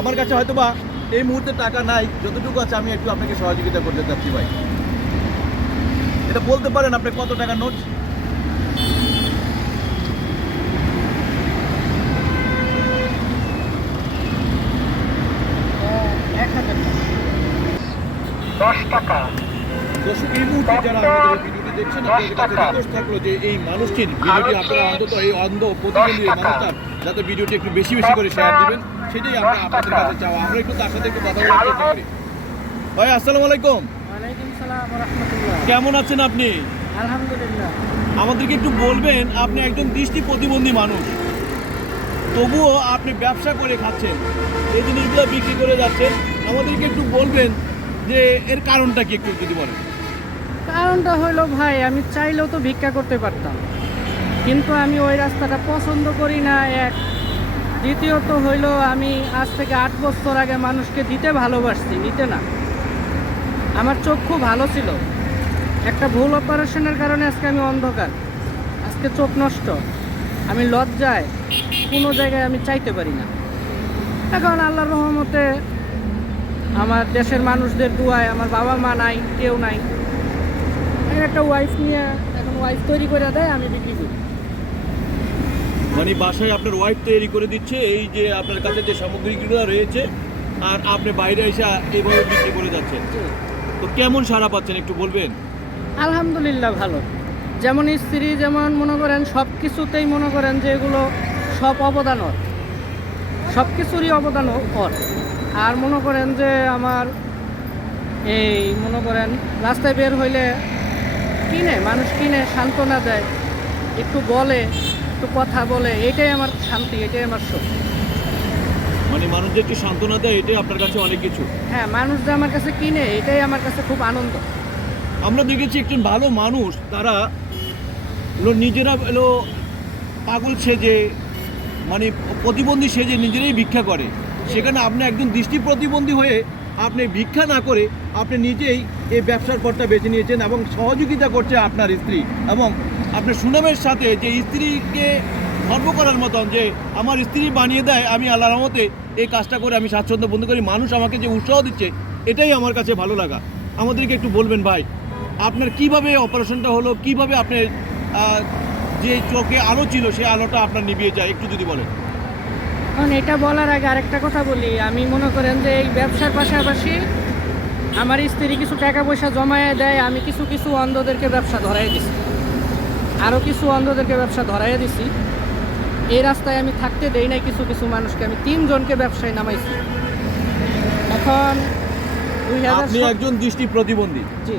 আমার কাছে হয়তো বা এই মুহূর্তে টাকা নাই, যতটুকু আছে আমি একটু আপনাকে সহযোগিতা করতে চাচ্ছি ভাই। এটা বলতে পারেন আপনি কত টাকা নোট? দর্শক, এই মুহূর্তে যারা আমাদের ভিডিওটি দেখছেন, আপনাদের কাছে রিকোয়েস্ট থাকলো যে এই মানুষটির ভিডিওটি আপনারা অন্তত এই অন্ধ প্রতিবন্ধী এই মানুষটার যাতে ভিডিওটি একটু বেশি বেশি করে শেয়ার দিবেন, সেটাই আমরা আপনাদের কাছে চাওয়া। আমরা একটু তার সাথে একটু কথা বলার চেষ্টা করি। ভাই আসসালামু আলাইকুম। ওয়ালাইকুম সালাম ওয়া রাহমাতুল্লাহ। কেমন আছেন আপনি? আলহামদুলিল্লাহ। আমাদেরকে একটু বলবেন, আপনি একজন দৃষ্টি প্রতিবন্ধী মানুষ, তবুও আপনি ব্যবসা করে খাচ্ছেন, এই জিনিসগুলো বিক্রি করে যাচ্ছেন, আমাদেরকে একটু বলবেন যে এর কারণটা কি একটু যদি বলেন। কারণটা হলো ভাই, আমি চাইলেও তো ভিক্ষা করতে পারতাম, কিন্তু আমি ওই রাস্তাটা পছন্দ করি না এক। দ্বিতীয়ত হইলো, আমি আজ থেকে 8 বছর আগে মানুষকে দিতে ভালোবাসছি, নিতে না। আমার চোখ খুব ভালো ছিল, একটা ভুল অপারেশনের কারণে আজকে আমি অন্ধকার, আজকে চোখ নষ্ট। আমি লজ্জায় কোনো জায়গায় আমি চাইতে পারি না। এখন আল্লাহর রহমতে আমার দেশের মানুষদের দুয়ায় আমার বাবা মা নাই, কেউ নাই, এখন একটা ওয়াইফ নিয়ে এখন ওয়াইফ তৈরি করে দেয়, আমি বিক্রি করি। মানে বাসায় আপনার ওয়াইফ তৈরি করে দিচ্ছে এই যে আপনার কাছে যে সামগ্রীগুলো রয়েছে, আর আপনি বাইরে এসে এইভাবে বিক্রি করে যাচ্ছেন। তো কেমন সাড়া পাচ্ছেন একটু বলবেন? আলহামদুলিল্লাহ ভালো। যেমন স্ত্রী, যেমন মনে করেন সব কিছুতেই মনে করেন যে এগুলো সব অবদান ওর, সব কিছুরই অবদান ওর। আর মনে করেন যে আমার এই মনে করেন রাস্তায় বের হইলে মানুষ কিনে সান্ত্বনা দেয়, একটু বলে, একটু কথা বলে, এটাই আমার শান্তি, এটাই আমার সুখ। মানে মানুষদের একটু সান্ত্বনা দেয়, এটাই আপনার কাছে অনেক কিছু। হ্যাঁ, মানুষ যে আমার কাছে কিনে, এটাই আমার কাছে খুব আনন্দ। আমরা দেখেছি একজন ভালো মানুষ, তারা নিজেরা পাগল সেজে, মানে প্রতিবন্ধী সেজে নিজেরাই ভিক্ষা করে। সেখানে আপনি একজন দৃষ্টি প্রতিবন্ধী হয়ে আপনি ভিক্ষা না করে আপনি নিজেই এই ব্যবসার পথটা বেছে নিয়েছেন এবং সহযোগিতা করছে আপনার স্ত্রী, এবং আপনার সুনামের সাথে যে স্ত্রীকে গর্ব করার মতন যে আমার স্ত্রী বানিয়ে দেয়, আমি আল্লাহর রহমতে এই কাজটা করে আমি স্বাচ্ছন্দ্য বন্ধ করি, মানুষ আমাকে যে উৎসাহ দিচ্ছে, এটাই আমার কাছে ভালো লাগা। আমাদেরকে একটু বলবেন ভাই, আপনার কিভাবে অপারেশনটা হলো, কিভাবে আপনি যে চোখে আলো ছিল সেই আলোটা আপনার নিভিয়ে যায়, একটু যদি বলেন। এখন এটা বলার আগে আরেকটা কথা বলি। আমি মনে করেন যে এই ব্যবসার পাশাপাশি আমার স্ত্রী কিছু টাকা পয়সা জমায়ে দেয়, আমি কিছু কিছু অন্ধদেরকে ব্যবসা ধরাই দিছি, আরও কিছু অন্ধদেরকে ব্যবসা ধরাই দিছি। এই রাস্তায় আমি থাকতে দেই নাই কিছু কিছু মানুষকে, আমি 3 জনকে ব্যবসায় নামাইছি। এখন আপনি একজন দৃষ্টি প্রতিবন্ধী, জি,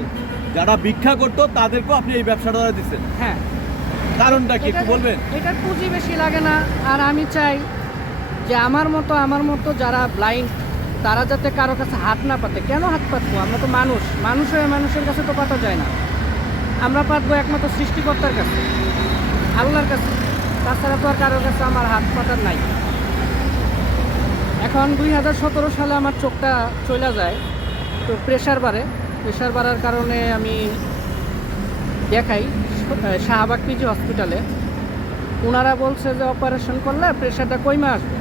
যারা ভিক্ষা করতো তাদেরকেও আপনি এই ব্যবসাটা দিচ্ছেন, হ্যাঁ। কারণটা কি একটু বলবেন? এটার পুঁজি বেশি লাগে না, আর আমি চাই যে আমার মতো যারা ব্লাইন্ড, তারা যাতে কারো কাছে হাত না পাতে। কেন হাত পাতবো? আমরা তো মানুষ, মানুষ হয়ে মানুষের কাছে তো পাতা যায় না। আমরা পাতবো একমাত্র সৃষ্টিকর্তার কাছে, আল্লাহর কাছে, তাছাড়া তো আর কারোর কাছে আমার হাত পাতার নাই। এখন 2017 সালে আমার চোখটা চলে যায়, তো প্রেশার বাড়ার কারণে আমি দেখাই শাহবাগ পিজি হসপিটালে। ওনারা বলছে যে অপারেশন করলে প্রেশারটা কমে আসবে।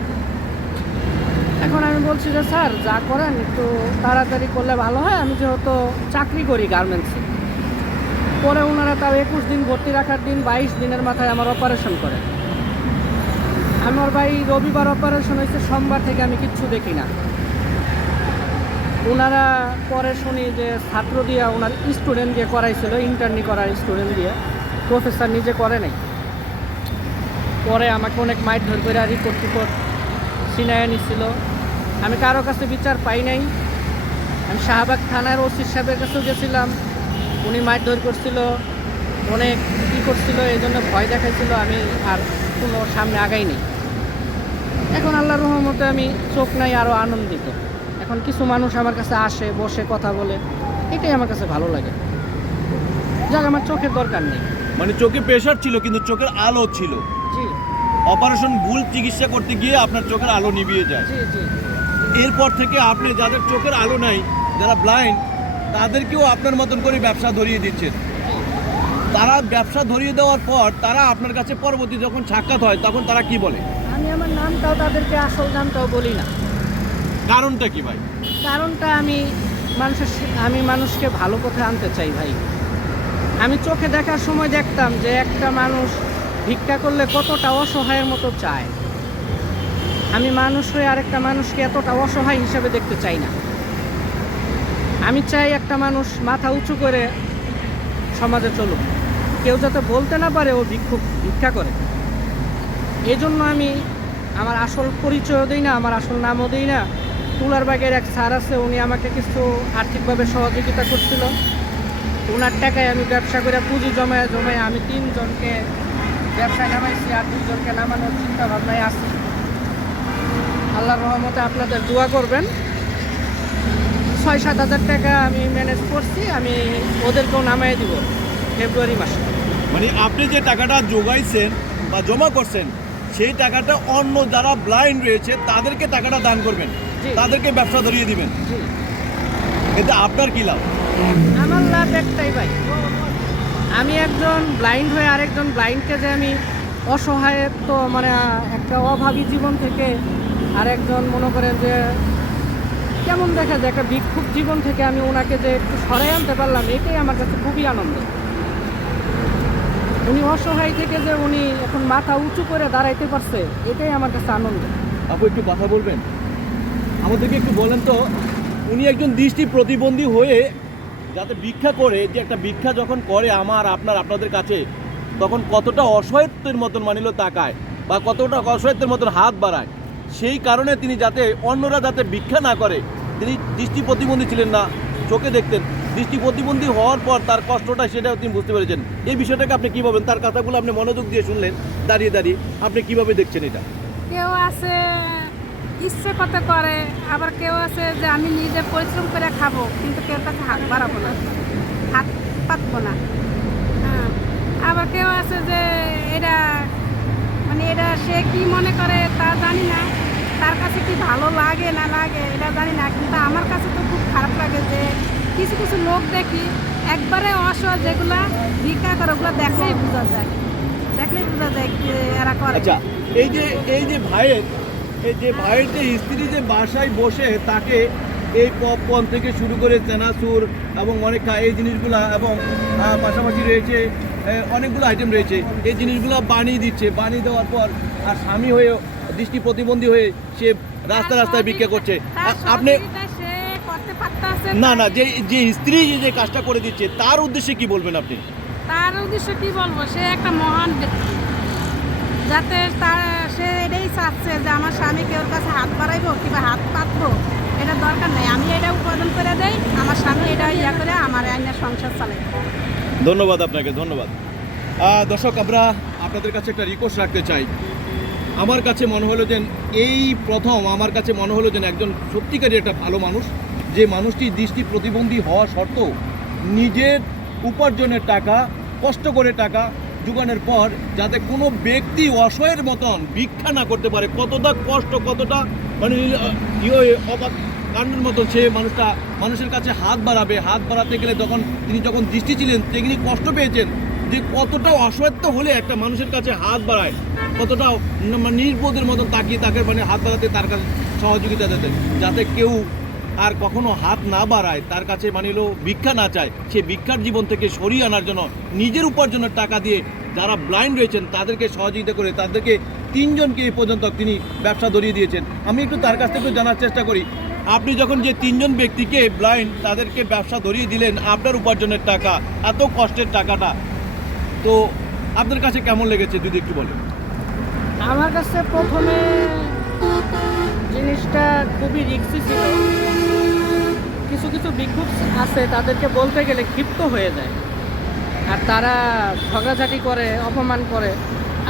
এখন আমি বলছি যে স্যার, যা করেন একটু তাড়াতাড়ি করলে ভালো হয়, আমি যেহেতু চাকরি করি গার্মেন্টসে। পরে ওনারা তাও 21 দিন ভর্তি রাখার দিন 22 দিনের মাথায় আমার অপারেশন করে। আমার ভাই রবিবার অপারেশন হয়েছে, সোমবার থেকে আমি কিচ্ছু দেখি না। ওনারা পরে শুনি যে ছাত্র দিয়ে, ওনার স্টুডেন্ট দিয়ে করাইছিল, ইন্টার্নি করার স্টুডেন্ট দিয়ে, প্রফেসর নিজে করে নাই। পরে আমাকে অনেক মারধর করে রিপোর্ট ছিনায় নিছিল। আমি কারো কাছে বিচার পাই নাই। আমি শাহবাগ থানার ওসি সাহেবের কাছেও গেছিলাম, উনি মারধর করছিল, অনেক কী করছিল, এই জন্য ভয় দেখাইছিল। আমি আর কোনো সামনে আগাইনি। এখন আল্লাহর রহমতে আমি চোখ নাই, আরও আনন্দিত। এখন কিছু মানুষ আমার কাছে আসে, বসে কথা বলে, এটাই আমার কাছে ভালো লাগে। যাক, আমার চোখের দরকার নেই। মানে চোখে প্রেশার ছিল কিন্তু চোখের আলো ছিল। জি, অপারেশন ভুল চিকিৎসা করতে গিয়ে আপনার চোখের আলো নিভিয়ে যায়। জি, জি। এরপর থেকে আপনি যাদের চোখের আলো নাই, যারা ব্লাইন্ড, তাদেরকেও আপনার মতন করে ব্যবসা ধরিয়ে দিচ্ছেন। তারা ব্যবসা ধরিয়ে দেওয়ার পর তারা আপনার কাছে পরবর্তী যখন সাক্ষাৎ হয় তখন তারা কি বলে? আমি আমার নামটাও তাদেরকে, আসল নামটাও বলি না। কারণটা কি ভাই? কারণটা আমি মানুষকে ভালো পথে আনতে চাই ভাই। আমি চোখে দেখার সময় দেখতাম যে একটা মানুষ ভিক্ষা করলে কতটা অসহায়ের মতো চায়। আমি মানুষ হয়ে আরেকটা মানুষকে এতটা অসহায় হিসেবে দেখতে চাই না। আমি চাই একটা মানুষ মাথা উঁচু করে সমাজে চলুক, কেউ যাতে বলতে না পারে ও ভিক্ষা করে। এই জন্য আমি আমার আসল পরিচয় দিই না, আমার আসল নামও দিই না। তুলারবাগের এক স্যার আছে, উনি আমাকে কিছু আর্থিকভাবে সহযোগিতা করছিল। ওনার টাকায় আমি ব্যবসা করে পুঁজি জমায় আমি 3 জনকে ব্যবসায় নামাইছি, আর 2 জনকে নামানোর চিন্তা ভাবনায় আছি। আল্লাহর রহমতে আপনাদের দোয়া করবেন। 6-7 হাজার টাকা আমি ম্যানেজ করছি, আমি ওদেরকেও নামাই দিব ফেব্রুয়ারি মাসে। মানে আপনি যে টাকাটা জোগাইছেন বা জমা করছেন, সেই টাকাটা অন্য যারা ব্লাইন্ড রয়েছে তাদেরকে টাকাটা দান করবেন, জি। তাদেরকে ব্যবসা ধরিয়ে দিবেন। জি, এতে আপনার কি লাভ? আমার লাভ একটাই ভাই, আমি একজন ব্লাইন্ড হয়ে আরেকজন ব্লাইন্ডকে যে আমি অসহায়ত্ব মানে একটা অভাবী জীবন থেকে আরেকজন মনে করেন যে কেমন দেখা যায় একটা ভিক্ষুক জীবন থেকে আমি ওনাকে যে একটু সরাই আনতে পারলাম, এটাই আমার কাছে খুবই আনন্দ। উনি অসহায় থেকে যে উনি এখন মাথা উঁচু করে দাঁড়াইতে পারছে, এটাই আমার কাছে আনন্দ। আপু একটু কথা বলবেন, আমাদেরকে একটু বলেন তো, উনি একজন দৃষ্টি প্রতিবন্ধী হয়ে যাতে ভিক্ষা করে, যে একটা ভিক্ষা যখন করে আপনাদের কাছে, তখন কতটা অসহায়ত্বের মতন মানিল তাকায় বা কতটা অসহায়ত্বের মতন হাত বাড়ায়। সেই কারণে তিনি যাতে অন্যরা যাতে ভিক্ষা না করে, তিনি দৃষ্টি প্রতিবন্ধী ছিলেন না, চোখে দেখতেন। দৃষ্টি প্রতিবন্ধী হওয়ার পর তার কষ্টটা সেটাও তিনি বুঝতে পেরেছেন। এই বিষয়টাকে আপনি কী ভাবেন? তার কথাগুলো আপনি মনোযোগ দিয়ে শুনলেন দাঁড়িয়ে দাঁড়িয়ে, আপনি কিভাবে দেখছেন এটা? কেউ আছে ইচ্ছে করতে করে, আবার কেউ আছে যে আমি নিজে পরিশ্রম করে খাবো, কিন্তু কেউ কাছে হাত বাড়াবো না, হাত পাতবো না। হ্যাঁ, আবার কেউ আছে যে এটা সে কি মনে করে তা জানি না, তার কাছে কি ভালো লাগে না লাগে এটা জানি না, কিন্তু আমার কাছে তো খুব খারাপ লাগে যে কিছু কিছু লোক দেখি একবারে অসহায়, যেগুলা ভিক্ষা করে ওগুলো দেখলেই বোঝা যায় যে এরা করে। আচ্ছা, এই যে ভাইয়ের যে স্ত্রী যে বাসায় বসে তাকে এই পপকর্ন থেকে শুরু করে চানাচুর এবং অনেক এই জিনিসগুলা, এবং পাশাপাশি রয়েছে অনেকগুলো আইটেম রয়েছে, এই জিনিসগুলো বানিয়ে দিচ্ছে। বানিয়ে দেওয়ার পর আর স্বামী হয়ে দৃষ্টি প্রতিবন্ধী হয়ে সে রাস্তায় ভিক্ষা করছে। আপনি সে করতে পারতেছে না, যে স্ত্রী যে কাজটা করে দিচ্ছে তার উদ্দেশ্যে কি বলবেন আপনি? তার উদ্দেশ্য কি বলবো, সে একটা মহান ব্যক্তি, যাতে সে এটাই চাচ্ছে যে আমার স্বামীকে ওর কাছে হাত বাড়াইবো কিংবা হাত পাতবো, এটা দরকার নেই। আমি এটা উপার্জন করে দেই, আমার স্বামী এটা করে আমার আইনের সংসার চালাই। ধন্যবাদ আপনাকে, ধন্যবাদ। দর্শক, আমরা আপনাদের কাছে একটা রিকোয়েস্ট রাখতে চাই। আমার কাছে মনে হলো যে আমার কাছে মনে হলো যে একজন সত্যিকারই একটা ভালো মানুষ, যে মানুষটি দৃষ্টি প্রতিবন্ধী হওয়া সত্ত্বেও নিজের উপার্জনের টাকা, কষ্ট করে টাকা জোগানোর পর যাতে কোনো ব্যক্তি অসহায়ের মতন ভিক্ষা না করতে পারে, কতটা কষ্ট, কতটা মানে অবাক কাণ্ডের মতন সে মানুষের কাছে হাত বাড়াতে গেলে তিনি যখন দৃষ্টি ছিলেন তিনি কষ্ট পেয়েছেন যে কতটা অসহায়ত্ব হলে একটা মানুষের কাছে হাত বাড়ায়, কতটা নির্বোধের মতন তাকিয়ে তাকে হাত বাড়াতে তার কাছে সহযোগিতা দিতেন, যাতে কেউ আর কখনো হাত না বাড়ায়, তার কাছে ভিক্ষা না চায়। সে ভিক্ষার জীবন থেকে সরিয়ে আনার জন্য নিজের উপার্জনের টাকা দিয়ে যারা ব্লাইন্ড রয়েছেন তাদেরকে সহযোগিতা করে তাদেরকে 3 জনকে এই পর্যন্ত তিনি ব্যবসা ধরিয়ে দিয়েছেন। আমি একটু তার কাছ থেকে জানার চেষ্টা করি, আপনি যখন যে 3 জন ব্যক্তিকে ব্লাইন্ড তাদেরকে ব্যবসা ধরিয়ে দিলেন আপনার উপার্জনের টাকা, এত কষ্টের টাকাটা, তো আপনার কাছে কেমন লেগেছে যদি একটু বলেন? আমার কাছে প্রথমে জিনিসটা খুবই রিস্কি ছিল। কিছু কিছু ভিক্ষুক আছে তাদেরকে বলতে গেলে ক্ষিপ্ত হয়ে যায়, আর তারা ঝগড়াঝাটি করে, অপমান করে।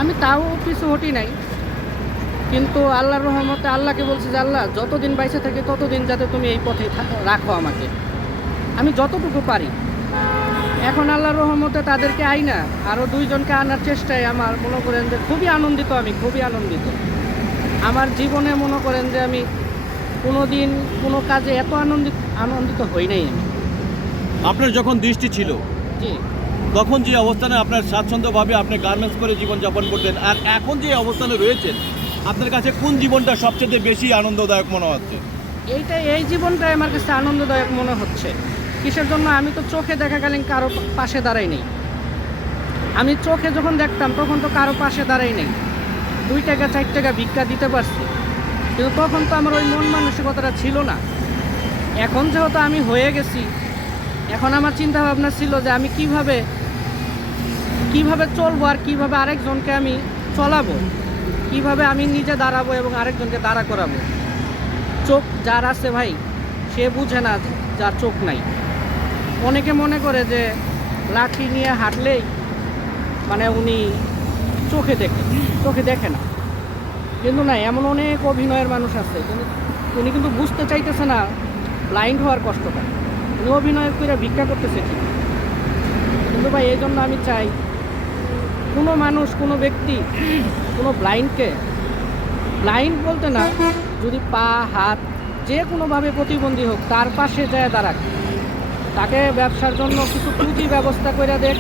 আমি তাও কিছু হটি নাই, কিন্তু আল্লাহর রহমতে আল্লাহকে বলছি যে আল্লাহ যতদিন বাইসে থাকি ততদিন যাতে তুমি এই পথে রাখো আমাকে, আমি যতটুকু পারি। এখন আল্লাহর রহমতে তাদেরকে আইনা আরও 2 জনকে আনার চেষ্টায় আমার মনে করেন যে খুবই আনন্দিত। আমি খুবই আনন্দিত। আমার জীবনে মনে করেন যে আমি কোনো দিন কোনো কাজে এত আনন্দিত হই নাই আমি। আপনার যখন দৃষ্টি ছিল জি, তখন যে অবস্থানে আপনার স্বাচ্ছন্দ্যভাবে আপনি গার্মেন্টস করে জীবনযাপন করতেন, আর এখন যে অবস্থানে রয়েছেন, আপনার কাছে কোন জীবনটা সবচেয়ে বেশি আনন্দদায়ক মনে হচ্ছে? এই জীবনটাই আমার কাছে আনন্দদায়ক মনে হচ্ছে। কিসের জন্য? আমি তো চোখে দেখাকালীন কারো পাশে দাঁড়াই নেই। আমি চোখে যখন দেখতাম তখন তো কারো পাশে দাঁড়াই নেই, 2 টাকা 4 টাকা ভিক্ষা দিতে পারছি, কিন্তু তখন তো আমার ওই মন মানসিকতাটা ছিল না। এখন যেহেতু আমি হয়ে গেছি, এখন আমার চিন্তা ভাবনা ছিল যে আমি কিভাবে চলবো আর কিভাবে আরেকজনকে আমি চলাবো, কিভাবে আমি নিজে দাঁড়াবো এবং আরেকজনকে দাঁড়া করাবো। চোখ যার আছে ভাই, সে বুঝে না যার চোখ নাই। অনেকে মনে করে যে লাঠি নিয়ে হাঁটলেই মানে উনি চোখে দেখে না, কিন্তু না, এমন অনেক অভিনয়ের মানুষ আছে কিন্তু উনি কিন্তু বুঝতে চাইতেছে না ব্লাইন্ড হওয়ার কষ্টটা। উনি অভিনয় করে ভিক্ষা করতেছে ঠিক, কিন্তু ভাই এই জন্য আমি চাই কোনো মানুষ, কোনো ব্যক্তি, কোনো ব্লাইন্ড বলতে না, যদি পা হাত যে কোনোভাবে প্রতিবন্ধী হোক তার পাশে যায় দাঁড়াক, তাকে ব্যবসার জন্য কিছু পুঁজি ব্যবস্থা করে দেখ।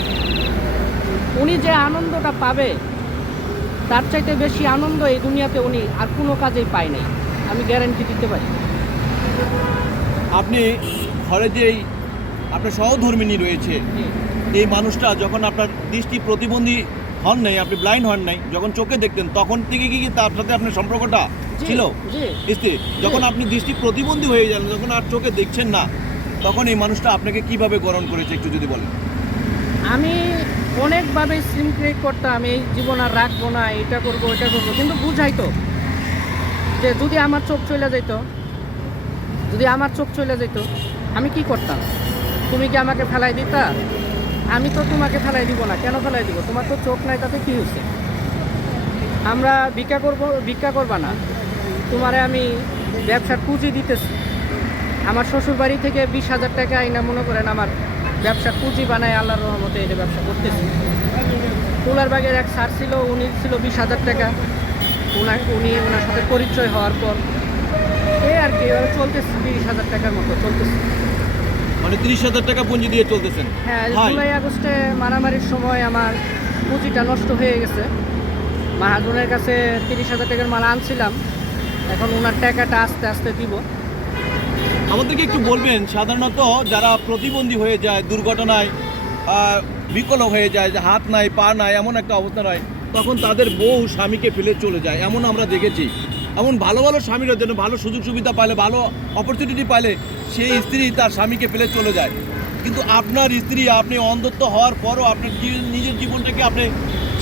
উনি যে আনন্দটা পাবে তার চাইতে বেশি আনন্দ এই দুনিয়াতে উনি আর কোনো কাজেই পায় নাই, আমি গ্যারান্টি দিতে পারি। আপনি ঘরে যেই আপনার সহধর্মিনী রয়েছে, এই মানুষটা যখন আপনার দৃষ্টি প্রতিবন্ধী হন নাই, আপনি ব্লাইন্ড হন নাই, যখন চোখে দেখতেন তখন থেকে কি তার সাথে আপনার সম্পর্কটা ছিল? স্ত্রী যখন আপনি দৃষ্টি প্রতিবন্ধী হয়ে যান, যখন আর চোখে দেখছেন না, তখন এই মানুষটা আপনাকে কিভাবে গ্রহণ করেছে একটু যদি বলেন। আমি অনেকভাবে সিম ক্রিয়েট করতাম, এই জীবন আর রাখবো না, এটা করবো ওইটা করবো, কিন্তু বুঝাইতো যে যদি আমার চোখ চলে যেত আমি কি করতাম? তুমি কি আমাকে ফেলাই দিতা? আমি তো তোমাকে ফেলাই দিব না। কেন ফেলাই দিব? তোমার তো চোখ নাই, তাতে কি হয়েছে? আমরা ভিক্ষা করবা না, তোমারে আমি ব্যবসার পুঁজি দিতেছি। আমার শ্বশুর বাড়ি থেকে 20,000 টাকা আইনা মনে করেন আমার ব্যবসার পুঁজি বানায় আল্লাহর রহমতে এটা ব্যবসা করতেছি। তুলারবাগের এক স্যার ছিল, উনি ছিল 20,000 টাকা, ওনার সাথে পরিচয় হওয়ার পর এই আর কি চলতেছে, 30,000 টাকার মতো চলতেছে। মানে 30,000 টাকা পুঁজি দিয়ে চলতেছেন? হ্যাঁ, জুলাই আগস্টে মারামারির সময় আমার পুঁজিটা নষ্ট হয়ে গেছে। মাহাজনের কাছে 30,000 টাকার মাল আনছিলাম, এখন ওনার টাকাটা আস্তে আস্তে দিব। আমাদেরকে একটু বলবেন, সাধারণত যারা প্রতিবন্ধী হয়ে যায়, দুর্ঘটনায় বিকল হয়ে যায়, যে হাত নাই পা নাই এমন একটা অবস্থা হয়, তখন তাদের বউ স্বামীকে ফেলে চলে যায়, এমন আমরা দেখেছি। এমন ভালো ভালো স্বামীরা যেন ভালো সুযোগ সুবিধা পাইলে, ভালো অপরচুনিটি পাইলে সেই স্ত্রী তার স্বামীকে ফেলে চলে যায়। কিন্তু আপনার স্ত্রী, আপনি অন্ধত্ব হওয়ার পরও আপনার নিজের জীবনটাকে আপনি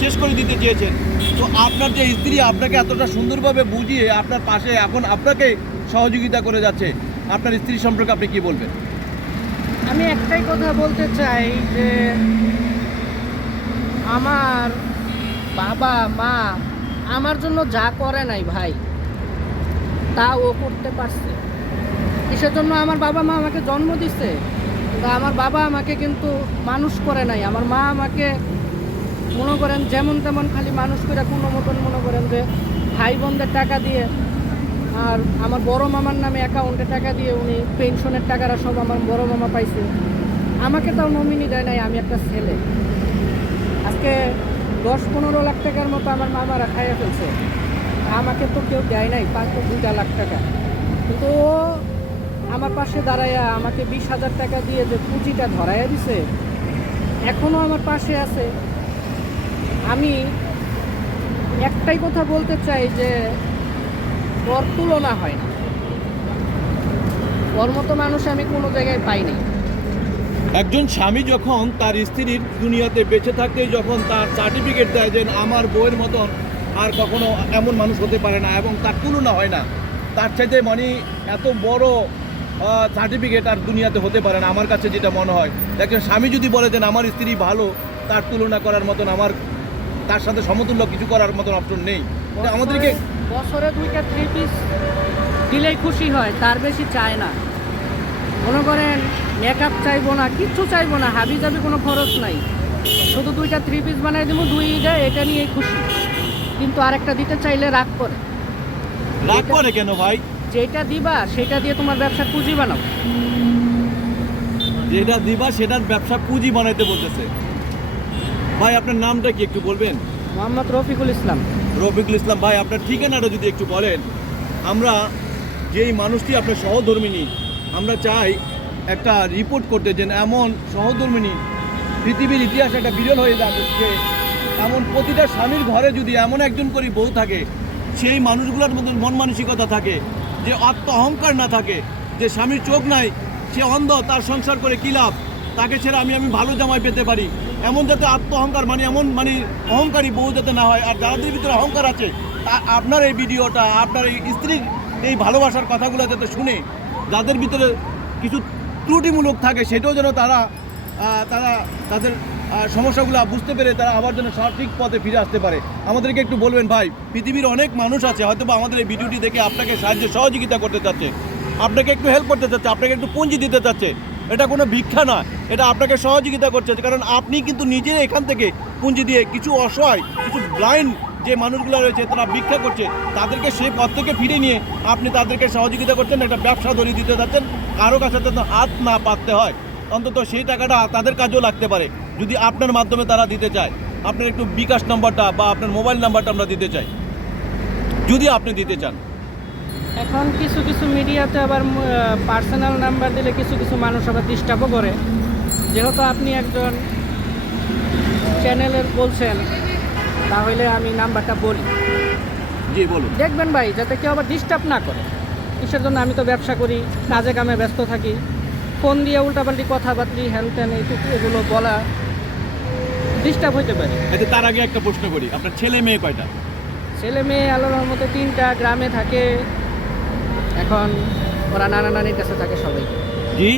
শেষ করে দিতে চেয়েছেন। তো আপনার যে স্ত্রী আপনাকে এতটা সুন্দরভাবে বুঝিয়ে আপনার পাশে এখন আপনাকে সহযোগিতা করে যাচ্ছে, আপনার স্ত্রী সম্পর্কে আপনি কি বলবেন? আমি একটাই কথা বলতে চাই যে আমার বাবা মা আমার জন্য যা করে নাই ভাই, তা ও করতে পারছে। কিসের জন্য? আমার বাবা মা আমাকে জন্ম দিছে, তা আমার বাবা আমাকে কিন্তু মানুষ করে নাই। আমার মা আমাকে মনে করেন যেমন তেমন খালি মানুষ করে, কোনো মতন মনে করেন যে ভাই বোনদের টাকা দিয়ে আর আমার বড় মামার নামে অ্যাকাউন্টে টাকা দিয়ে উনি পেনশনের টাকাটা সব আমার বড় মামা পাইছে। আমাকে তাও নমিনি দেয় নাই, আমি একটা ছেলে। আজকে 10-15 লাখ টাকার মতো আমার মামারা খাইয়ে ফেলছে, আমাকে তো কেউ দেয় নাই 5-2 লাখ টাকা। কিন্তু ও আমার পাশে দাঁড়াইয়া আমাকে 20,000 টাকা দিয়ে যে পুঁজিটা ধরাইয়া দিছে, এখনও আমার পাশে আছে। আমি একটাই কথা বলতে চাই যে ওর তুলনা হয় না, ওর মতো মানুষ আমি কোনো জায়গায় পাইনি। একজন স্বামী যখন তার স্ত্রীর দুনিয়াতে বেঁচে থাকতে যখন তার সার্টিফিকেট দেয় যে আমার বউয়ের মতন আর কখনো এমন মানুষ হতে পারে না এবং তার তুলনা হয় না, তার চাইতে মানে এত বড় সার্টিফিকেট আর দুনিয়াতে হতে পারে না আমার কাছে যেটা মনে হয়। একজন স্বামী যদি বলে যে আমার স্ত্রী ভালো, তার তুলনা করার মতন আমার তার সাথে সমতুল্য কিছু করার মতন অপশন নেই। আমাদেরকে বছরে 2টা 3 পিস দিলেই খুশি হয়, তার বেশি চায় না। মনে করেন মেকআপ চাইবো না, কিচ্ছু চাইবো না, হাবি যাবি কোনো খরচ নাই, শুধু 2টা 3 পিস বানাই দেবো, 2 ঈদে এটা নিয়েই খুশি। কিন্তু আরেকটা দিতে চাইলে রাগ করে। রাগ করে কেন ভাই? যেটা দিবা সেটা দিয়ে তোমার ব্যবসা পুঁজি বানাও। যেটা দিবা সেটার ব্যবসা পুঁজি বানাইতে বলতেছে। ভাই আপনার নামটা কি একটু বলবেন? মোহাম্মদ রফিকুল ইসলাম। রফিকুল ইসলাম ভাই, আপনার ঠিকানাটা যদি একটু বলেন। আমরা যেই মানুষটি আপনার সহধর্মিণী, আমরা চাই একটা রিপোর্ট করতে যে এমন সহধর্মিণী পৃথিবীর ইতিহাসে একটা বিরল হয়ে যাবে যে এমন প্রতিটা স্বামীর ঘরে যদি এমন একজন করে বউ থাকে, সেই মানুষগুলোর মধ্যে মন মানসিকতা থাকে, যে আত্ম অহংকার না থাকে, যে স্বামীর চোখ নাই, সে অন্ধ, তার সংসার করে কী লাভ, তাকে ছেড়ে আমি ভালো জামাই পেতে পারি, এমন যাতে আত্ম অহংকার এমন অহংকারী বউ যাতে না হয়। আর যাদের ভিতরে অহংকার আছে, তা আপনার এই ভিডিওটা, আপনার এই স্ত্রীর এই ভালোবাসার কথাগুলো যাতে শুনে যাদের ভিতরে কিছু ত্রুটিমূলক থাকে, সেটাও যেন তারা তাদের সমস্যাগুলো বুঝতে পেরে তারা আবার যেন সঠিক পথে ফিরে আসতে পারে। আমাদেরকে একটু বলবেন ভাই, পৃথিবীর অনেক মানুষ আছে হয়তো বা আমাদের এই ভিডিওটি দেখে আপনাকে সাহায্য সহযোগিতা করতে চাচ্ছে, আপনাকে একটু হেল্প করতে চাচ্ছে, আপনাকে একটু পুঁজি দিতে চাচ্ছে। এটা কোনো ভিক্ষা না, এটা আপনাকে সহযোগিতা করছে, কারণ আপনি কিন্তু নিজে এখান থেকে পুঁজি দিয়ে কিছু অসহায়, কিছু ব্লাইন্ড যে মানুষগুলো রয়েছে তারা ভিক্ষা করছে, তাদেরকে সেই পথ থেকে ফিরে নিয়ে আপনি তাদেরকে সহযোগিতা করছেন, একটা ব্যবসা ধরিয়ে দিতে যাচ্ছেন, কারো কাছে যাতে হাত না পাততে হয়, অন্তত সেই টাকাটা তাদের কাজেও লাগতে পারে। যদি আপনার মাধ্যমে তারা দিতে চায়, আপনার একটু বিকাশ নাম্বারটা বা আপনার মোবাইল নাম্বারটা আমরা দিতে চাই, যদি আপনি দিতে চান। এখন কিছু কিছু মিডিয়াতে আবার পার্সোনাল নাম্বার দিলে কিছু কিছু মানুষ আবার ডিস্টার্বও করে। যেহেতু আপনি একজন চ্যানেলের বলছেন, তাহলে আমি নাম্বারটা বলি। জি বলুন। দেখবেন ভাই, যাতে কেউ আবার ডিস্টার্ব না করে। কিসের জন্য? আমি তো ব্যবসা করি, কাজে কামে ব্যস্ত থাকি, ফোন দিয়ে উল্টাপাল্টি কথাবার্তি হ্যান ত্যান এগুলো বলা ডিস্টার্ব হইতে পারে। আচ্ছা, তার আগে একটা প্রশ্ন করি, আপনার ছেলে মেয়ে কয়টা? ছেলে মেয়ে আল্লাহর মতো 3টা, গ্রামে থাকে। এখন ওরা নানা নানির কাছে থাকে সবাই। জি,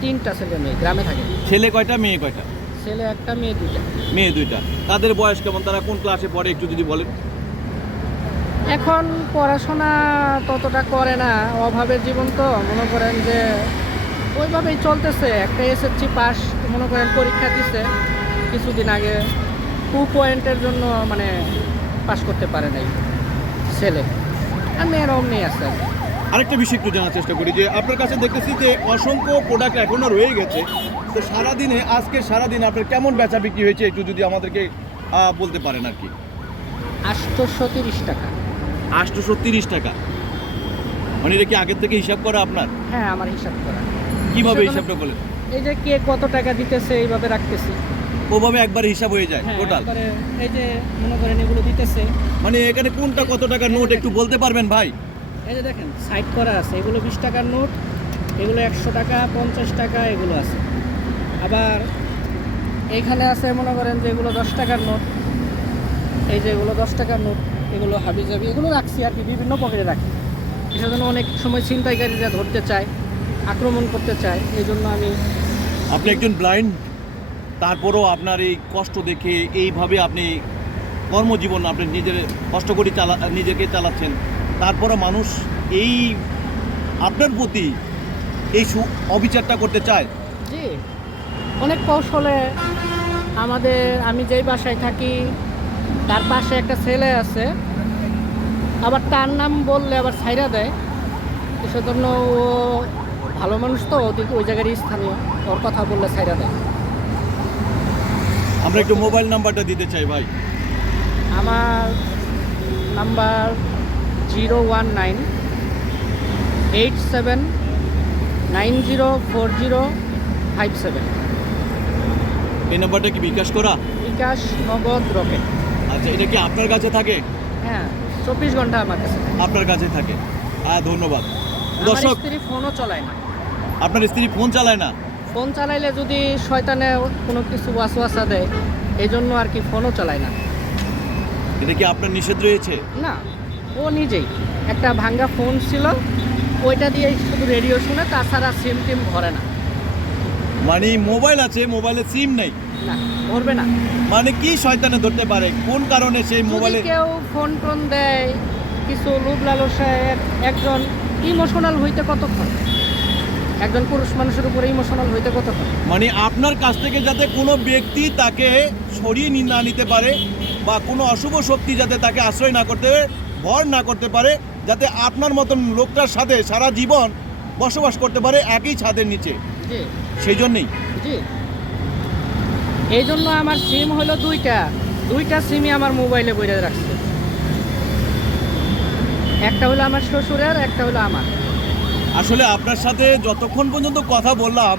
3টা ছেলে মেয়ে গ্রামে থাকে। ছেলে কয়টা, মেয়ে কয়টা? ছেলে 1টা, মেয়ে 2টা। মেয়ে 2টা। তাদের বয়স কেমন, তারা কোন ক্লাসে পড়ে একটু যদি বলেন। এখন পড়াশোনা ততটা করে না, অভাবের জীবন তো, মনে করেন যে ওইভাবেই চলতেছে। একটা এসএসসি পাস মনে করেন পরীক্ষা দিচ্ছে কিছুদিন আগে, 2 পয়েন্টের জন্য পাস করতে পারে নাই ছেলে, আর মেয়ের অমনি আছে। আরেকটা বিষয় একটু জানার চেষ্টা করি, যে আপনার কাছে দেখতেছি যে অসংখ্য প্রোডাক্ট এখনও রয়ে গেছে, তো সারাদিনে, আজকে সারাদিন আপনার কেমন বেচা বিক্রি হয়েছে একটু যদি আমাদেরকে বলতে পারেন আর কি। 830 টাকা। 830 টাকা, এটা কি আগের থেকে হিসাব করা আপনার? হ্যাঁ, আমার হিসাব করা। কিভাবে হিসাবটা বলেন? এই যে কে কত টাকা দিতেছে এইভাবে রাখতেছি। ওভাবে একবার হিসাব হয়ে যায় হ্যাঁ, টোটাল? একবারে এই যে মনে করেন এগুলো দিতেছে, এখানে কোনটা কত টাকা নোট একটু বলতে পারবেন ভাই? এই যে দেখেন সাইড করা আছে, এগুলো 20 টাকার নোট, এগুলো 100 টাকা, 50 টাকা এগুলো আছে। আবার এইখানে আছে মনে করেন যে এগুলো 10 টাকার নোট, এই যে এগুলো 10 টাকার নোট, এগুলো হাবিজাবি এগুলো রাখছি আর কি, বিভিন্ন পকেটে রাখি। এটার জন্য অনেক সময় ছিনতাইকারীরা ধরতে চায়, আক্রমণ করতে চায়, এই জন্য আপনি একজন ব্লাইন্ড, তারপরও আপনার এই কষ্ট দেখে এইভাবে আপনি কর্মজীবন আপনি নিজের কষ্ট করে নিজেকে চালাচ্ছেন, তারপরও মানুষ এই আপনার প্রতি এই অবিচারটা করতে চায়। জি, অনেক কৌশলে আমি যেই বাসায় থাকি তার পাশে একটা ছেলে আছে, আবার তার নাম বললে আবার ছাইরা দেয়, সেজন্য ও ভালো মানুষ তো, ওই জায়গারই স্থানীয়, ওর কথা বললে ছাইরা দেয়। আমরা একটু মোবাইল নাম্বারটা দিতে চাই ভাই। আমার নাম্বার 01987904057। এই নাম্বারটা কি বিকাশ করা? বিকাশ, নগদ, রকেট। আচ্ছা, এটা কি আপনার কাছে থাকে? হ্যাঁ, 24 ঘন্টা আমার কাছে আপনার কাছে থাকে। ধন্যবাদ। আমার দর্শক, স্ত্রী ফোনও চালায় না। আপনার স্ত্রী ফোন চালায় না? ফোন চালাইলে যদি শয়তানে কোনো কিছু ওয়াসওয়াসা দেয়, এই জন্য আর কি ফোনও চালায় না। এটা কি আপনার নিষেধ রয়েছে? না, ও নিজেই একটা ভাঙ্গা ফোন ছিল, ওইটা দিয়ে শুধু রেডিও শুনে, তাছাড়া সিম টিম ভরে না। মোবাইল আছে, মোবাইলে সিম নেই? না, ভরবে না। কি শয়তানে ধরতে পারে, কোন কারণে সেই মোবাইলে কেউ ফোন টোন দেয়, কিছু লোভ লালসায় একজন ইমোশনাল হইতে কতক্ষণ, একজন পুরুষ মানুষের উপরে ইমোশনাল হইতে কতক্ষণ। আপনার কাছ থেকে যাতে কোনো ব্যক্তি তাকে সরিয়ে না নিতে পারে, বা কোনো অশুভ শক্তি যাতে তাকে আশ্রয় না করতে, ভর না করতে পারে, যাতে আপনার মতন লোকটার সাথে সারা জীবন বসবাস করতে পারে একই ছাদের নিচে, জি সেই জন্যেই। জি, এই জন্য আমার সিম হলো দুইটা সিমই আমার মোবাইলে বইরে রাখছে। একটা হলো আমার শ্বশুরের, একটা হলো আমার। আসলে আপনার সাথে যতক্ষণ পর্যন্ত কথা বললাম,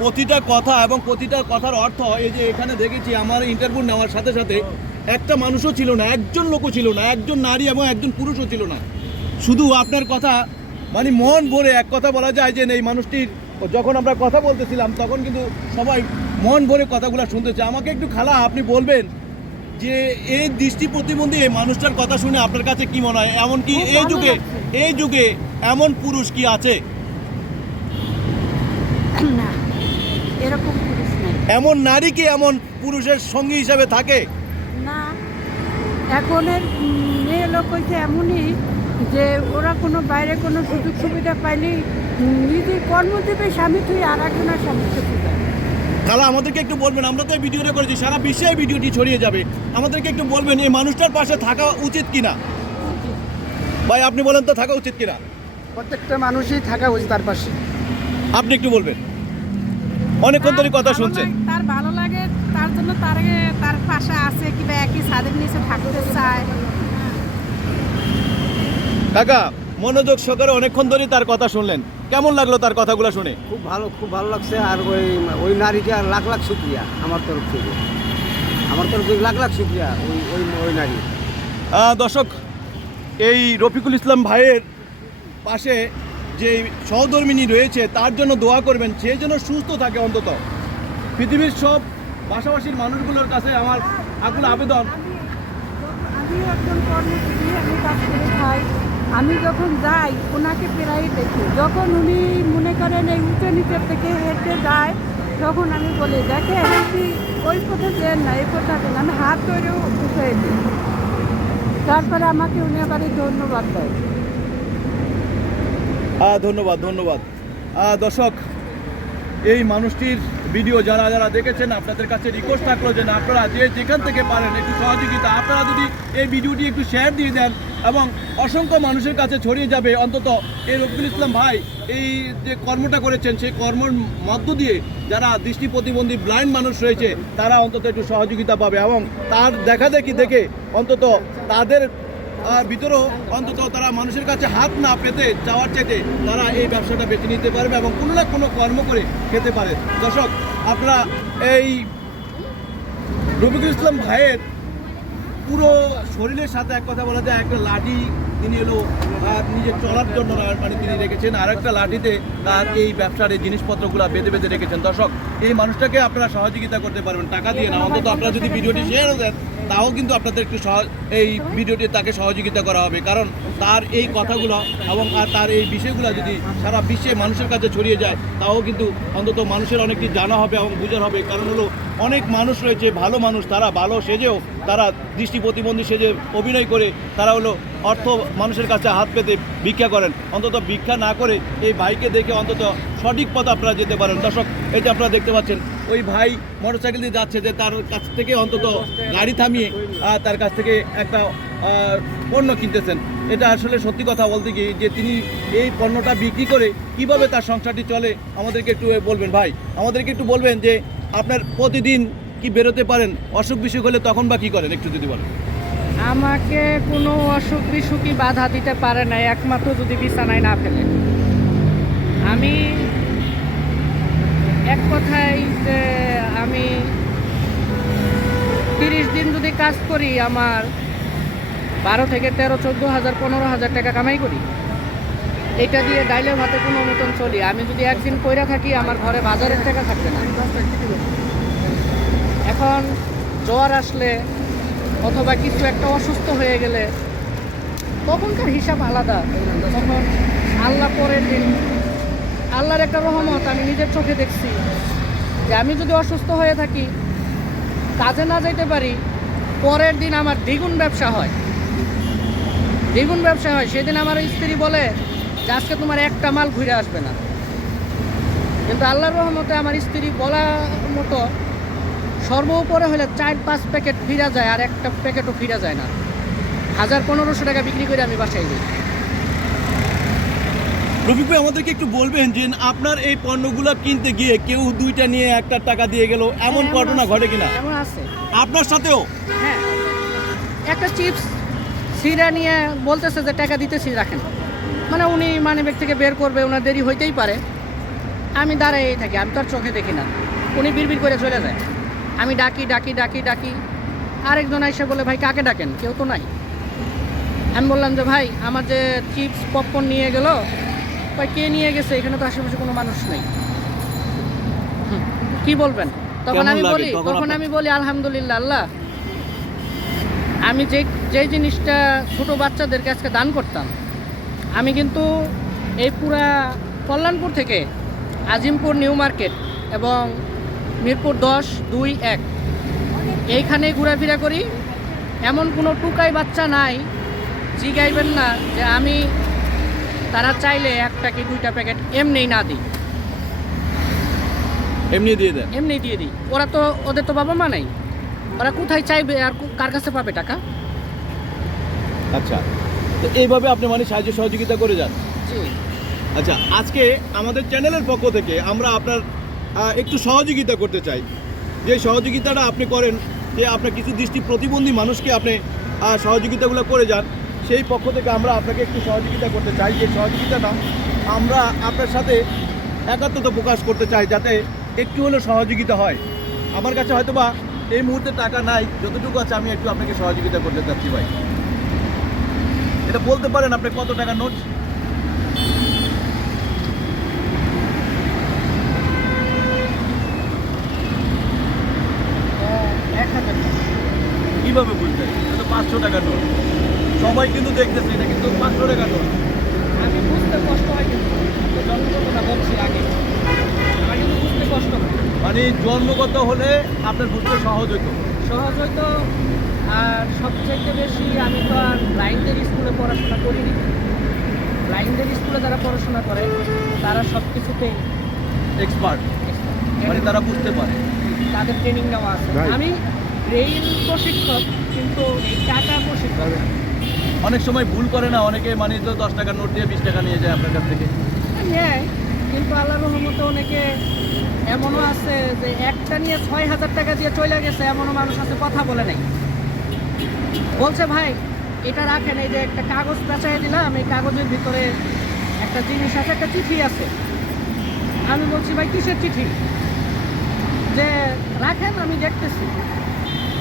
প্রতিটা কথা এবং প্রতিটা কথার অর্থ এই যে এখানে দেখেছি, আমার ইন্টারভিউ নেওয়ার সাথে সাথে একটা মানুষও ছিল না, একজন লোকও ছিল না, একজন নারী এবং একজন পুরুষও ছিল না। শুধু আপনার কথা মানে মন ভরে, এক কথা বলা যায় যে এই মানুষটির যখন আমরা কথা বলতেছিলাম তখন কিন্তু সবাই মন ভরে কথাগুলো শুনতেছে। আমাকে একটু খালা আপনি বলবেন যে এই দৃষ্টি প্রতিবন্ধী এই মানুষটার কথা শুনে আপনার কাছে কি মনে হয়? এমনকি খুব ভালো লাগছে। এই যুগে এমন পুরুষ কি আছে? না, এরকম পুরুষ নেই। এমন নারী কি এমন পুরুষের সঙ্গী হিসাবে থাকে? না, এখনের মেয়ে লোক হয়েছে এমনই যে ওরা কোনো বাইরে কোনো সুযোগ সুবিধা পাইলেই নিজে কর্ম দেবে, স্বামী তুই আর একজনের স্বামীকে দেবে। খালা আমাদেরকে একটু বলবেন, আমরা তো এই ভিডিওটা করেছি, সারা বিশ্বে এই ভিডিওটি ছড়িয়ে যাবে, আমাদেরকে একটু বলবেন এই মানুষটার পাশে থাকা উচিত কিনা? ভাই আপনি বলেন তো, থাকা উচিত কিনা? প্রত্যেকটা মানুষই থাকা উচিত তার পাশে। আপনি একটু বলবেন, অনেকক্ষণ ধরে কথা শুনছেন। তার ভালো লাগে, তার জন্য তার পাশে আছে কিংবা একই ছাদের নিচে থাকতে চায়। কাকা মনোযোগ সহকারে অনেকক্ষণ ধরে তার কথা শুনলেন, কেমন লাগলো তার কথাগুলো শুনে? খুব ভালো লাগছে। আর ওই নারীকে আর লাখ লাখ শুক্রিয়া আমার তরফ থেকে, লাখ লাখ শুক্রিয়া ওই নারী। দর্শক, এই রফিকুল ইসলাম ভাইয়ের পাশে যে সহধর্মিনী রয়েছে তার জন্য দোয়া করবেন, সে যেন সুস্থ থাকে। অন্তত পৃথিবীর সব ভাষাভাষীর মানুষগুলোর কাছে আমার আকুল আবেদন। আমি একজন কর্মজীবী, আমি কাজ করে খাই। আমি যখন যাই ওনাকে প্রায় দেখি, যখন উনি মনে করেন এই উঁচু নিচের থেকে হেঁটে যায়, তখন আমি বলি দেখেন আপনি ওই পথে যেন না, এই পথে আসেন। আমি হাত ধরেও উঠে দিই, তারপরে আমাকে উনি আবার ধন্যবাদ দেয়। ধন্যবাদ ধন্যবাদ। দর্শক, এই মানুষটির ভিডিও যারা যারা দেখেছেন, আপনাদের কাছে রিকোয়েস্ট থাকলো যে আপনারা যে যেখান থেকে পারেন একটু সহযোগিতা, আপনারা যদি এই ভিডিওটি একটু শেয়ার দিয়ে দেন এবং অসংখ্য মানুষের কাছে ছড়িয়ে যাবে। অন্তত এই রফিকুল ইসলাম ভাই এই যে কর্মটা করেছেন, সেই কর্মের মধ্য দিয়ে যারা দৃষ্টি প্রতিবন্ধী ব্লাইন্ড মানুষ রয়েছে তারা অন্তত একটু সহযোগিতা পাবে এবং তার দেখাদেখি দেখে অন্তত তাদের ভিতরেও অন্তত তারা মানুষের কাছে হাত না পেতে যাওয়ার চাইতে তারা এই ব্যবসাটা বেছে নিতে পারবে এবং কোনো না কোনো কর্ম করে খেতে পারে। দর্শক, আপনারা এই রফিকুল ইসলাম ভাইয়ের পুরো শরীরের সাথে এক কথা বলা যায় একটা লাঠি তিনি এলো নিজের চলার জন্য মানে তিনি রেখেছেন, আর একটা লাঠিতে তার এই ব্যবসার এই জিনিসপত্রগুলো বেঁধে বেঁধে রেখেছেন। দর্শক, এই মানুষটাকে আপনারা সহযোগিতা করতে পারবেন টাকা দিয়ে না, অন্তত আপনারা যদি ভিডিওটি শেয়ার দেন তাও কিন্তু আপনাদের একটু এই ভিডিওটি তাকে সহযোগিতা করা হবে, কারণ তার এই কথাগুলো এবং তার এই বিষয়গুলো যদি সারা বিশ্বে মানুষের কাছে ছড়িয়ে যায় তাও কিন্তু অন্তত মানুষের অনেকটি জানা হবে এবং বোঝার হবে। কারণ হলো অনেক মানুষ রয়েছে ভালো মানুষ, তারা ভালো সেজেও তারা দৃষ্টি প্রতিবন্ধী সেজে অভিনয় করে তারা হলো অর্থ মানুষের কাছে হাত পেতে ভিক্ষা করেন। অন্তত ভিক্ষা না করে এই ভাইকে দেখে অন্তত সঠিক পথ আপনারা যেতে পারেন। দর্শক, এই যে আপনারা দেখতে পাচ্ছেন ওই ভাই মোটরসাইকেল দিয়ে যাচ্ছে, যে তার কাছ থেকে অন্তত গাড়ি থামিয়ে তার কাছ থেকে একটা পণ্য কিনতেছেন। এটা আসলে সত্যি কথা বলতে কি যে তিনি এই পণ্যটা বিক্রি করে কিভাবে তার সংসারটি চলে আমাদেরকে একটু বলবেন। ভাই আমাদেরকে একটু বলবেন যে আপনার প্রতিদিন কি বেরোতে পারেন, অসুখ বিসুখ হলে তখন বা কী করেন একটু যদি বলেন। আমাকে কোনো অসুখ বিসুখই বাধা দিতে পারে না, একমাত্র যদি বিছানায় না ফেলে। আমি এক কথায় যে আমি 30 দিন যদি কাজ করি আমার 12 থেকে 13, 14,000, 15,000 টাকা কামাই করি। এটা দিয়ে ডাইলে ভাতে কোনো মতন চলি। আমি যদি একদিন কইরা থাকি আমার ঘরে বাজারের টাকা থাকবে না। এখন জ্বর আসলে অথবা কিছু একটা অসুস্থ হয়ে গেলে তখনকার হিসাব আলাদা। তখন আল্লাহ পরের দিন, আল্লাহর একটা রহমত আমি নিজের চোখে দেখছি যে আমি যদি অসুস্থ হয়ে থাকি, কাজে না যাইতে পারি, পরের দিন আমার দ্বিগুণ ব্যবসা হয়। সেদিন আমার স্ত্রী বলে যে আজকে তোমার একটা মাল ঘুরে আসবে না। কিন্তু আল্লাহর রহমতে আমার স্ত্রী বলা মতো সর্বোপরে হলে 4-5 প্যাকেট ফিরা যায়, আর একটা প্যাকেটও ফিরা যায় না। 1000-1500 টাকা বিক্রি করে আমি বাসায় যাই। রফিক ভাই আমাদেরকে একটু বলবেন যে আপনার এই পণ্যগুলো কিনতে গিয়ে কেউ 2টা নিয়ে 1 টাকা দিয়ে গেল, এমন ঘটনা ঘটে কিনা? এমন আছে আপনার সাথেও? হ্যাঁ, একটা চিপস সিরা নিয়ে বলতেছে যে টাকা দিতেছি রাখেন, মানে উনি মানিব্যাগ থেকে বের করবে, ওনার দেরি হইতেই পারে, আমি দাঁড়াই থাকি, আমি তো আর চোখে দেখি না, উনি বিড়বিড় করে চলে যায়। আমি ডাকি ডাকি ডাকি ডাকি, আরেকজন এসে বলে ভাই কাকে ডাকেন, কেউ তো নাই। আমি বললাম যে ভাই আমার যে চিপস পপকর্ন নিয়ে গেল, ভাই কে নিয়ে গেছে, এখানে তো আশেপাশে কোনো মানুষ নেই, কি বলবেন? তখন কেমন আমি লাগে বলি তখন তখন আপনার? আমি বলি আলহামদুলিল্লাহ আল্লাহ, আমি যে জিনিসটা ছোট বাচ্চাদেরকে আজকে দান করতাম, আমি কিন্তু এই পুরা কল্যাণপুর থেকে আজিমপুর নিউ মার্কেট এবং মিরপুর 10-2-1 এইখানে ঘোরাফেরা করি। এমন কোনো টুকাই বাচ্চা নাই জিগাইবেন না যে আমি তারা চাইলে একটা কি দুইটা প্যাকেট এমনিই না দিই, এমনি দিয়ে দেন? এমনি দিয়ে দিই। ওরা তো, ওদের তো বাবা মা নাই, ওরা কোথায় চাইবে আর কার কাছে পাবে টাকা? আচ্ছা, তো এইভাবে আপনি মানে সাহায্য সহযোগিতা করে যান। জি, আচ্ছা, আজকে আমাদের চ্যানেলের পক্ষ থেকে আমরা আপনার একটু সহযোগিতা করতে চাই। যে সহযোগিতাটা আপনি করেন, যে আপনার কিছু দৃষ্টি প্রতিবন্ধী মানুষকে আপনি সহযোগিতাগুলো করে যান, সেই পক্ষ থেকে আমরা আপনাকে একটু সহযোগিতা করতে চাই। যে সহযোগিতাটা আমরা আপনার সাথে একাত্মতা প্রকাশ করতে চাই, যাতে একটু হলেও সহযোগিতা হয়। আমার কাছে হয়তো বা এই মুহূর্তে টাকা নাই, যতটুকু আছে আমি একটু আপনাকে সহযোগিতা করতে চাচ্ছি ভাই। এটা বলতে পারেন আপনি কত টাকার নোট? কিভাবে বুঝলেন? এটা তো 500 টাকার নোট, সবাই কিন্তু দেখতেছে, এটা কিন্তু 500 টাকার নোট। আমি বুঝতে কষ্ট হয়, কিন্তু জন্মগতটা বলছি আগে, আমার কিন্তু বুঝতে কষ্ট হয়। মানে জন্মগত হলে আপনার বুঝতে সহজ হতো। সহজ হয়তো, আর সবচেয়ে বেশি আমি তো আর ব্লাইন্ডদের স্কুলে পড়াশোনা করিনি। ব্লাইন্ডদের স্কুলে যারা পড়াশোনা করে তারা সব কিছুতেই এক্সপার্ট, মানে তারা বুঝতে পারে। তাদের ট্রেনিং নেওয়া আছে। Right. আমি ব্রেইল প্রশিক্ষক, কিন্তু এই টাকা প্রশিক্ষক না। অনেক সময় ভুল করে না অনেকে, মানে তো 10 টাকার নোট দিয়ে 20 টাকা নিয়ে যায় আপনার কাছ থেকে। নেয়, কিন্তু আল্লাহর রহমতে অনেকে এমনও আছে যে একটা নিয়ে 6,000 টাকা দিয়ে চলে গেছে, এমনও মানুষ আছে কথা বলে নাই, বলছে ভাই এটা রাখেন, এই যে একটা কাগজ পেঁচাই দিলাম, এই কাগজের ভিতরে একটা জিনিস আছে, একটা চিঠি আছে। আমি বলছি ভাই কিসের চিঠি? যে রাখেন আমি দেখতেছি।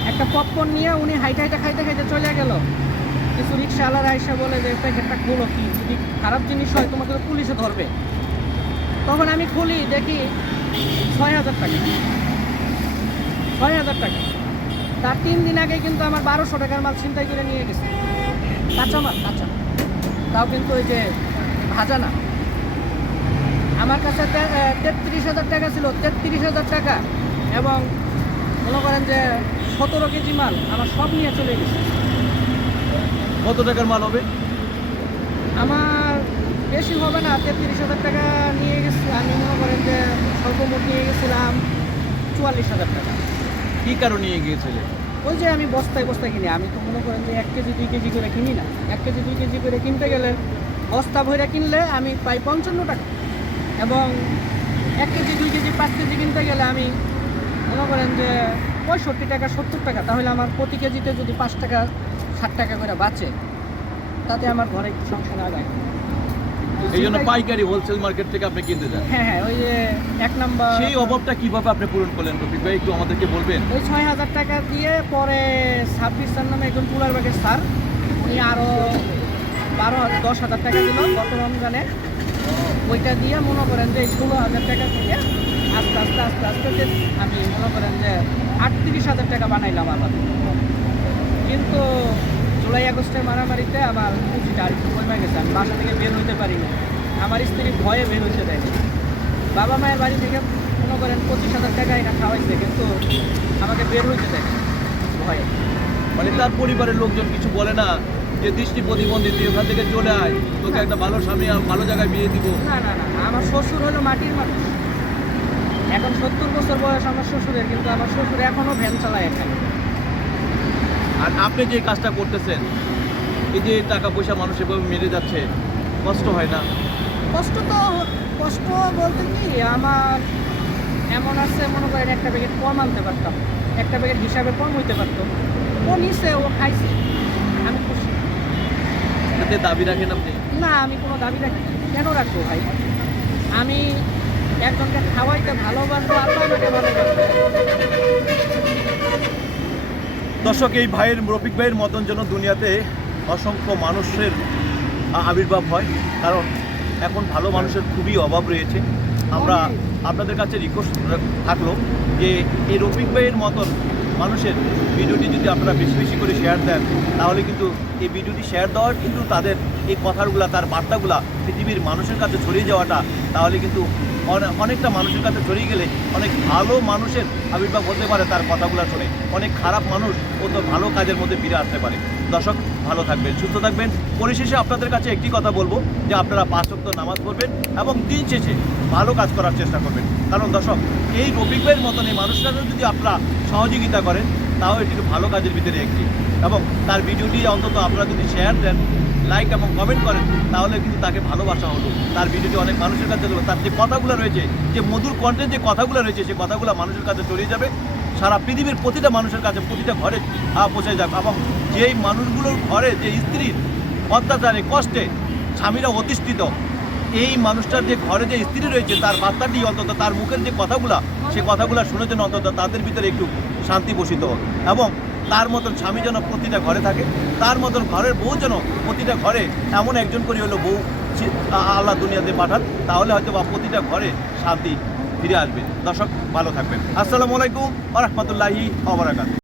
একটা পপকর্ন নিয়ে উনি হাইটা হাইটা খাইতে খাইতে চলে গেল। কিছু রিক্সাওয়ালারা এসে বলে যে প্যাকেটটা খোলো, কি যদি খারাপ জিনিস হয় তোমাকে তো পুলিশে ধরবে। তখন আমি খুলি, দেখি 6,000 টাকা, 6,000 টাকা। তার 3 দিন আগে কিন্তু আমার 1200 টাকার মাল ছিনতাই করে নিয়ে গেছে, কাঁচা মাল, কাঁচা, তাও কিন্তু ওই যে ভাজা না। আমার কাছে 33,000 টাকা ছিল, 33,000 টাকা, এবং মনে করেন যে 17 কেজি মাল আমার সব নিয়ে চলে গেছে। কত টাকার মাল হবে? আমার বেশি হবে না, 33,000 টাকা নিয়ে গেছি। আমি মনে করেন যে স্বল্পমোট নিয়ে গেছিলাম 44,000 টাকা। কি কারণে নিয়ে গিয়েছিলেন? ওই যে আমি বস্তায় বস্তায় কিনি, আমি তো মনে করেন যে 1 কেজি 2 কেজি করে কিনি না। 1 কেজি 2 কেজি করে কিনতে গেলে, বস্তা ভরে কিনলে আমি পাই 55 টাকা, এবং 1 কেজি 2 কেজি 5 কেজি কিনতে গেলে আমি মনে করেন যে 65 টাকা 70 টাকা। তাহলে আমার প্রতি কেজিতে যদি 5 টাকা 60 টাকা করে বাঁচে, তাতে আমার ঘরে একটু সংসার আগায়। এই জন্য পাইকারি হোলসেল মার্কেট থেকে আপনি কিনতে যান। হ্যাঁ হ্যাঁ, ওই যে 1 নাম্বার, সেই অভাবটা কিভাবে আপনি পূরণ করলেন রফিক ভাই, একটু আমাদেরকে বলবেন? ওই 6,000 টাকা দিয়ে পরে সাব্বির স্যার নামে একজন পুলারবাগের স্যার, উনি আরও 10,000 টাকা দিল গত রমজানে। ওইটা দিয়ে মনে করেন যে 16,000 টাকা থেকে আস্তে আস্তে আস্তে আস্তে আমি মনে করেন যে 38,000 টাকা বানাইলাম আবার। কিন্তু জুলাই আগস্টের মারামারিতে আমার পুঁজিটা আর একটু কমে গেছে, আমি বাসা থেকে বের হইতে পারি না। আমার স্ত্রী ভয়ে বের হইতে দেয়নি। বাবা মায়ের বাড়ি থেকে মনে করেন 25,000 টাকা এটা খাওয়াইছে, কিন্তু আমাকে বের হইতে দেয়নি ভয়ে। মানে তার পরিবারের লোকজন কিছু বলে না যে দৃষ্টি প্রতিবন্ধী, তুই ওখান থেকে চলে আয়, তোকে একটা ভালো স্বামী আর ভালো জায়গায় বিয়ে দিব? না না না, আমার শ্বশুর হলো মাটির মানুষ। এখন 70 বছর বয়স আমার শ্বশুরের, কিন্তু আমার শ্বশুর এখনও ভ্যান চালায় এখানে। আর আপনি যে কাজটা করতেছেন, এই যে টাকা পয়সা মানুষ এভাবে মেরে যাচ্ছে, কষ্ট হয় না? কষ্ট বলতে কি, আমার এমন আছে মনে করেন একটা প্যাকেট কম আনতে পারতাম, একটা প্যাকেট হিসাবে কম হইতে পারতো, ও নিছে, ও খাইছে, আমি খুশি। এটাতে দাবি রাখেন আপনি? না, আমি কোনো দাবি রাখি কেন রাখবো ভাই? আমি একজনকে খাওয়াইতে ভালোবাসবো, আল্লাহ আমাকে ভালোবাসবে। দর্শক, এই ভাইয়ের রফিক ভাইয়ের মতন যেন দুনিয়াতে অসংখ্য মানুষের আবির্ভাব হয়, কারণ এখন ভালো মানুষের খুবই অভাব রয়েছে। আমরা আপনাদের কাছে রিকোয়েস্ট থাকলো যে এই রফিক ভাইয়ের মতন মানুষের ভিডিওটি যদি আপনারা বেশি বেশি করে শেয়ার দেন, তাহলে কিন্তু এই ভিডিওটি শেয়ার দেওয়ার কিন্তু তাদের এই কথাগুলা, তার বার্তাগুলা পৃথিবীর মানুষের কাছে ছড়িয়ে যাওয়াটা, তাহলে কিন্তু অনেকটা মানুষের কাছে ছড়িয়ে গেলে অনেক ভালো মানুষের আবির্ভাব হতে পারে তার কথাগুলো শুনে। অনেক খারাপ মানুষ ও তো ভালো কাজের মধ্যে ফিরে আসতে পারে। দর্শক, ভালো থাকবেন, সুস্থ থাকবেন। পরিশেষে আপনাদের কাছে একটি কথা বলবো যে আপনারা 5 ওয়াক্ত নামাজ পড়বেন এবং দিন শেষে ভালো কাজ করার চেষ্টা করবেন। কারণ দর্শক, এই রফিক ভাইয়ের মতন এই মানুষরা যদি আপনারা সহযোগিতা করেন, তাও এটি ভালো কাজের ভিতরে একটি, এবং তার ভিডিওটি অন্তত আপনারা যদি শেয়ার দেন, লাইক এবং কমেন্ট করেন, তাহলে কিন্তু তাকে ভালোবাসা হলো। তার ভিডিওটি অনেক মানুষের কাছে গেলো, তার যে কথাগুলো রয়েছে, যে মধুর কণ্ঠের যে কথাগুলো রয়েছে, সেই কথাগুলো মানুষের কাছে ছড়িয়ে যাবে, সারা পৃথিবীর প্রতিটা মানুষের কাছে, প্রতিটা ঘরে পৌঁছে যাবে। এবং যেই মানুষগুলোর ঘরে যে স্ত্রীর অত্যাচারে কষ্টে স্বামীরা অধিষ্ঠিত, এই মানুষটার যে ঘরে যে স্ত্রী রয়েছে, তার বার্তাটি অন্তত, তার মুখের যে কথাগুলা, সে কথাগুলো শুনে যেন অন্তত তাদের ভিতরে একটু শান্তি বসিত হোক, এবং তার মতন স্বামী যেন প্রতিটা ঘরে থাকে, তার মতন ঘরের বউ যেন প্রতিটা ঘরে এমন একজন করে হলো বউ আল্লাহ দুনিয়াতে পাঠান, তাহলে হয়তো বা প্রতিটা ঘরে শান্তি ফিরে আসবে। দর্শক, ভালো থাকবেন। আসসালামু আলাইকুম ওয়া রাহমাতুল্লাহি ওয়া বারাকাতুহু।